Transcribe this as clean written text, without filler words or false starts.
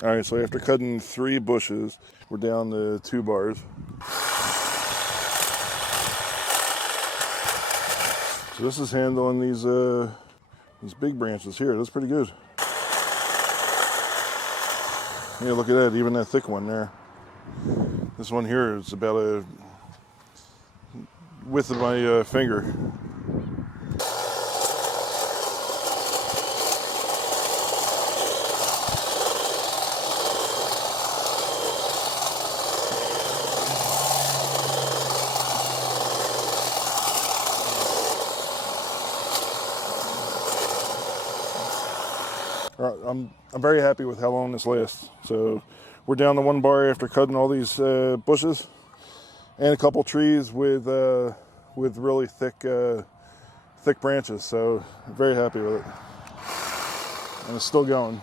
All right, so after cutting 3 bushes, we're down to 2 bars. So this is handling these big branches here. That's pretty good. Yeah, look at that, even that thick one there. This one here is about a width of my finger. I'm very happy with how long this lasts. So we're down to 1 bar after cutting all these bushes and a couple trees with really thick branches. So very happy with it, and it's still going.